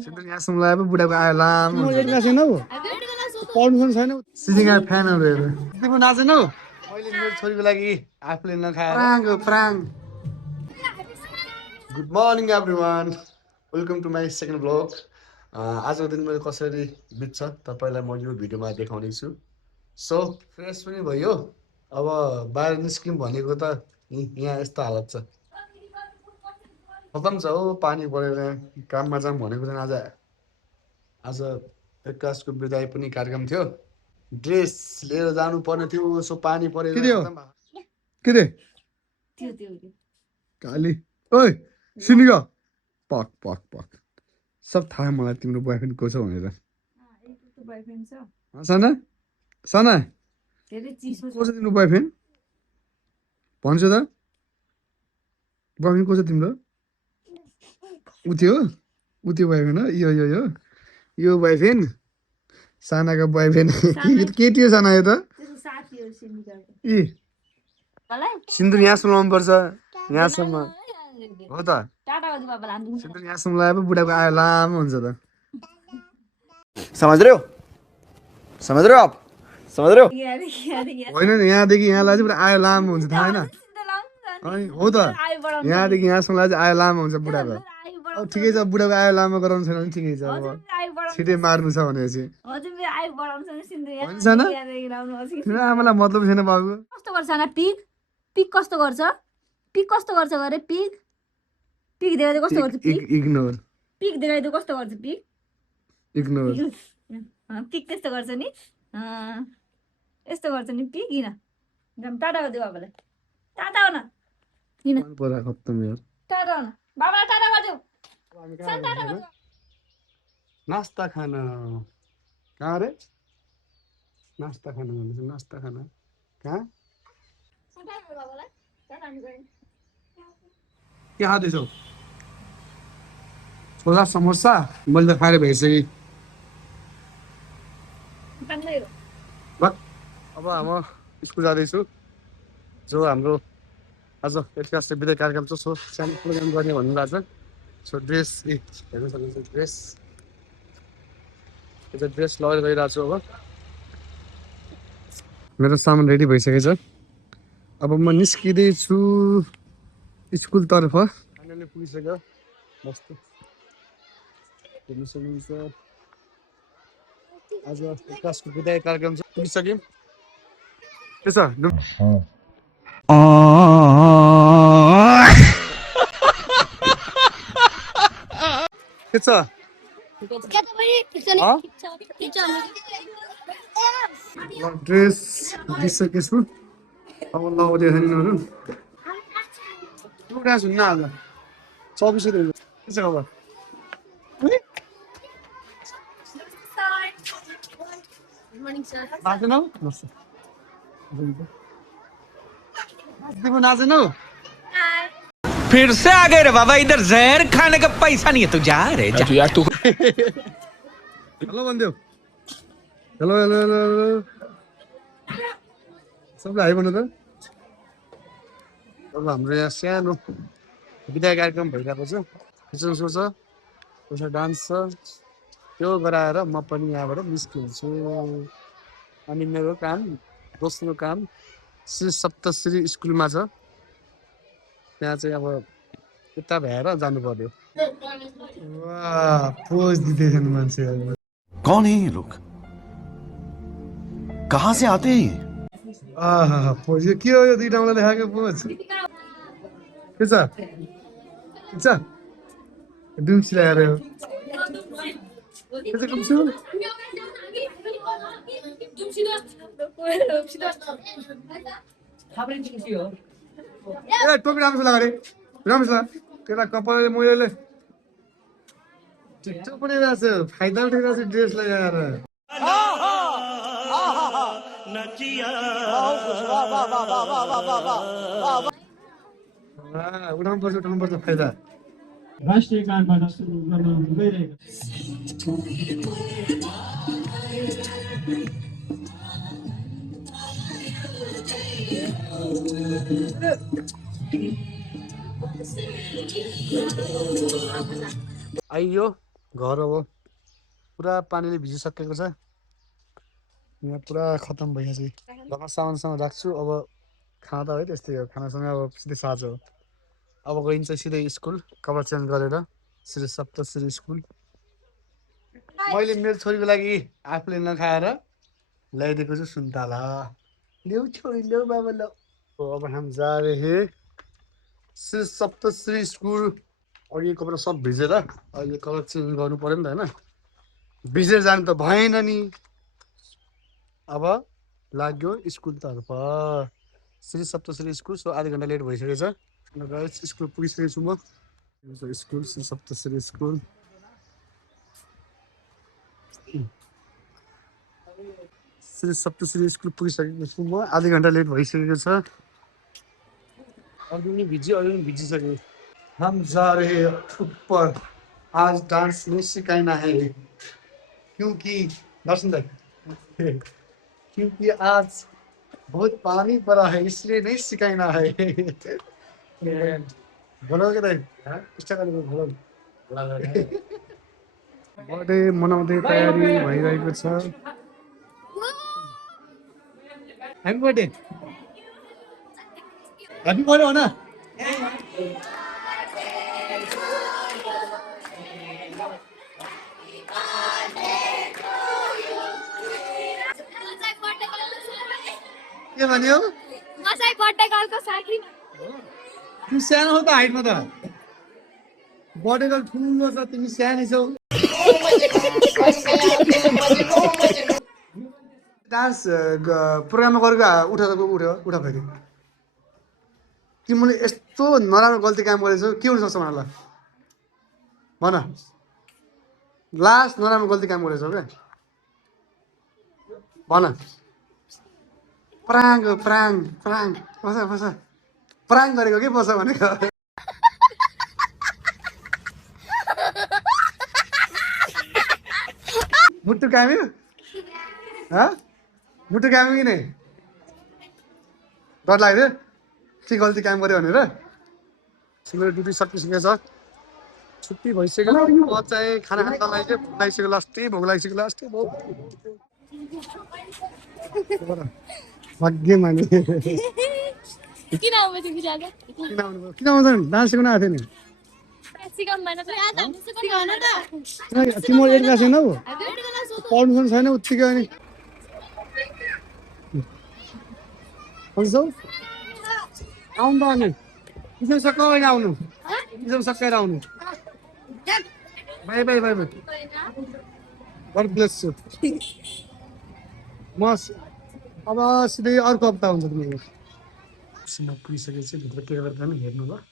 सिन्धु यहाँसम्म लगाए पो बुढाको आयो लामो पढ्नु छैन सिजिङ फ्यानहरू हेर तिमी नाचेनौ मैले मेरो छोरीको लागि आफूले नखाएर प्राङ good morning everyone welcome to my second blog आजको दिन मेरो कसरी बित्छ तपाईँलाई म यो भिडियोमा देखाउने छु सो फ्रेस पनि भयो अब बाहिर निस्क्यौँ भनेको त यहाँ यस्तो हालत छ खतम छ हो पानी परेर काममा जाऊँ भनेको चाहिँ आज प्रकाशको बिदाई पनि कार्यक्रम थियो ड्रेस लिएर जानु पर्ने थियो सो पानी परेर के काली ओइ सिनिगा पक पक पक सब थाहा मलाई तिम्रो बोयफ्रेन्ड को छ भनेर सना सना को छ तिम्रो बोयफ्रेन्ड भन्छ त बोयफ्रेन्ड को छ तिम्रो उ त्यो बोयफ्रेन्ड हो यो बोयफ्रेन्ड सानाको बोयफ्रेन्ड केटी हो साना यो त ए सिन्दुर यहाँसम्म लाउनु पर्छ यहाँसम्म हो त सिन्दुर यहाँसम्म लगाए पो बुढाको आयो लामो हुन्छ त समझ रहे हो आप होइन नि यहाँदेखि यहाँ लाग्यो पुरा आयो लामो हुन्छ थाहा होइन अनि हो त यहाँदेखि यहाँसम्म लाग्यो आयो लामो हुन्छ बुढाको अब ठिकै छ बुढाको आयो लामो गराउनु छैन भने ठिकै छ अब छिटै मार्नु छ भनेपछि आमालाई मतलब छैन बाबु कस्तो गर्छ पिक कस्तो गर्छ गरे पिक देखाइदियो कस्तो गर्छ इग्नोर पिक देखाइदियो कस्तो गर्छ इग्नोर पिक त्यस्तो गर्छ नि यस्तो गर्छ नि पिक किन टाटा गरिदियो बाबालाई टाटा हो न किन खत्तम यार टाटा हो न बाबालाई टाटा गरिदियो नास्ता खाना कहाँ रे नास्ता खाना कहाँ के खाँदैछौ छोला समोसा मैले त खाएर भइसकेँ अब म स्कुल जाँदैछु जो हाम्रो आज एडकास्टको बिदाई कार्यक्रम छ सो सानो प्रोग्राम गर्ने भन्नुभएको छ सो ड्रेस हेर्नु सक्नुहुन्छ ड्रेस लगेर गइरहेको छु अब मेरो सामान रेडी भइसकेको छ अब म निस्किँदैछु स्कुलतर्फ फाइनली पुगिसक्यो मस्त हेर्नु सक्नुहुन्छ आज क्लासको बिदाई कार्यक्रम छ पुगिसक्यौँ के छ के छ ड्रेस दिइसकेछु अब लगाउँदै छैनहरू लुगा सुन्न आज 24 के छ खबर नाचेनौ नाचेनौ फिर से आ गए रे बाबा इधर जहर खाने का पैसा नहीं है तू जा रे जा यार तू हेलो भन्देऊ हेलो सबलाई हाई भन्नु त अब हाम्रो यहाँ सानो बिदाई कार्यक्रम भइरहेको छ किचन सो छ डान्स छ त्यो गराएर म पनि यहाँबाट निस्किन्छु अनि मेरो काम दोस्रो काम श्री सप्तश्री स्कुलमा छ त्यहाँ चाहिँ अब यता भएर जानु पर्यो वाह पोज दिँदैछन् मान्छेहरू कौन है ये लोग कहाँ से आते हैं आहा पोज यो के हो यो दुईटा मलाई देखाएको पोज के छ डुम्सी लगाएर हो के छ डुम्सु टोपी राम्रो लगा रे राम्रो तेरा कपालले मैलाले ठिक पनि रहेछ फाइदा उठिरहेछ ड्रेस लगाएर उठाउनु पर्छ फाइदा राष्ट्रिय गानबाट सुरु गर्न गइरहेको आइयो घर अब पुरा पानीले भिजिसकेको छ। यहाँ पुरा खतम भइसक्यो। घरमा सामानसँग राख्छु। अब खाना त है त्यस्तै हो, खानासँग अब सिधै साँझ हो। अब गइन्छ सिधै स्कुल कभर चेन्ज गरेर श्री सप्तश्री स्कुल। मैले मेरो छोरीको लागि आफूले नखाएर ल्याइदिएको छु सुन्तला। ल्याउ छोरी ल्याउ बाबा ल्याउ। अब हम जा रहे हैं श्री सप्तश्री स्कुल। अघि कपडा सब भिजेर अहिले कलर चेन्ज गर्नु पर्यो नि त होइन, भिजेर जानु त भएन नि। अब लाग्यो स्कुलतर्फ श्री सप्तश्री स्कुल। सो आधा घन्टा लेट भइसकेको छ। स्कुल पुगिसकेको छु म। School Shri Saptashree school. Shri Saptashree school पुगिसकेको छु म। आधा घन्टा लेट भइसकेको छ। अघि पनि भिज्यो, अघि पनि भिजिसक्यो। हम जा रहे हैं ऊपर, आज डांस नहीं सिखाना है क्योंकि दर्शन तक क्योंकि आज बहुत पानी पड़ा है इसलिए नहीं सिखाना है। बोलो के नहीं बोलो। बर्थडे मनाउँदै तयारी भइरहेको छ। ह्याप्पी बर्थडे, ह्याप्पी बर्थडे हो न। के भन्यो? तिमी सानो हो त हाइटमा त, बर्थडे गर्ल ठुलो छ, तिमी सानै छौ। डान्स प्रोग्राममा गरेको उठा फेरि। तिमीले यस्तो नराम्रो गल्ती काम गरेछौ, के हुनसक्छ भन ल, भन। लास्ट नराम्रो गल्ती काम गरेछौ क्या, भन। प्राङ प्राङ प्राङ बस प्राङ गरेको के बस भनेको। मुटु काम्यो, मुटु काम्यो कि नै? डर लाग्यो के गल्ती काम गर्यो भनेर? मेरो ड्युटी सकिसकेको छ, छुट्टी भइसक्यो। म चाहिँ खाना खान लाग्यो, भोक लागिसक्यो लास्टै, भोक लागिसक्यो लास्टै भोक। भाग्य माने किन आउँछन्? डान्स सिकाउन आएको थियो नि। तिम्रो एक क्लास छैनौ, पढ्नु छैन उत्तिकै अनि आउनु त अनि किसिम सकाएर आउनु, किसिम सकाएर आउनु। Bye bye bye bye, god bless you. म अब सिधै अर्को हप्ता हुन्छ तिमीको। सिमा पुगिसकेपछि भित्र के गर्दा पनि हेर्नु ल।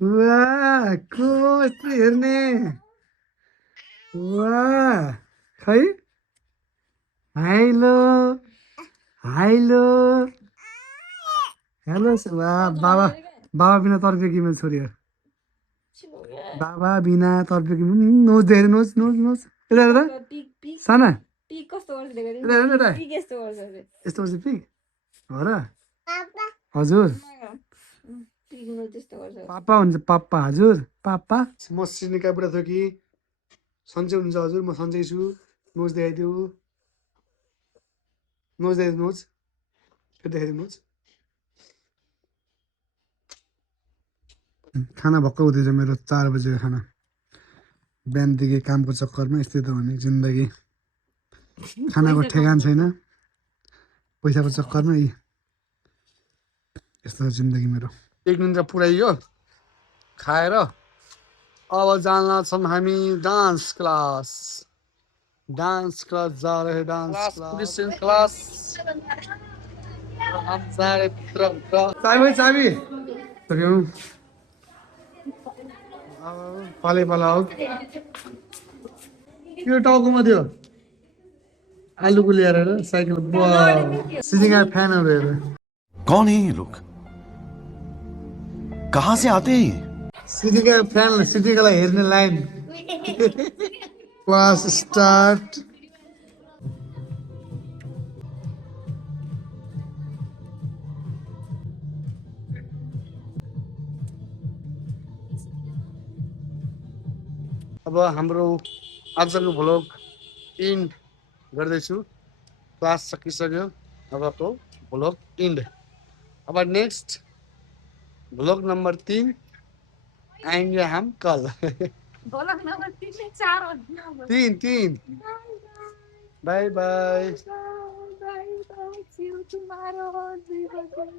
वाह को यस्तो हेर्ने, वाह खै हाइलो हाइलो हेलो। वाह बाबा, बाबा बिना तर्पियो कि मेरो छोरी हो। बाबा बिना तर्पियो कि नोज देखेर नोज नोज नोज यता यता साना यस्तो गर्छ पिक हो र? हजुर पापा हुन्छ, पापा हजुर पापा। म श्रीनिका बुढा थियो कि सन्चै हुनुहुन्छ हजुर? म सन्चै छु। नोज देखाइदियो, नोज देखाइदियो, नोज फेरि देखाइदियो नोज। खाना भक्क हुँदैछ मेरो, 4 बजेको खाना। बिहानदेखि कामको चक्करमा यस्तै त हो नि जिन्दगी, खानाको ठेगान छैन, पैसाको चक्करमा यस्तो जिन्दगी मेरो। 1 घन्टा पुऱ्याइयो खाएर। अब जान छौँ हामी डान्स क्लास। डान्स क्लास जा रहे, डान्स क्लास। हम जा रहे चाबी चाबी पाले पाला हो त्यो टाउकोमा थियो आलुको ल्याएर साइकल। सिजिङका फ्यानहरू हेर। कौन है ये लोग? कहाँ से आते हैं ये? सिजिङका फ्यान, सिजिङकालाई हेर्ने लाइन। Class start. अब हाम्रो आजको भ्लग इन्ड गर्दैछु। क्लास सकिसक्यो, अबको भ्लग इन्ड। अब नेक्स्ट भ्लग नम्बर 3 आएंगे हम कल। भोलक नम्बर 3 ने 4 हो 3 bye bye. Bye bye. See you tomorrow.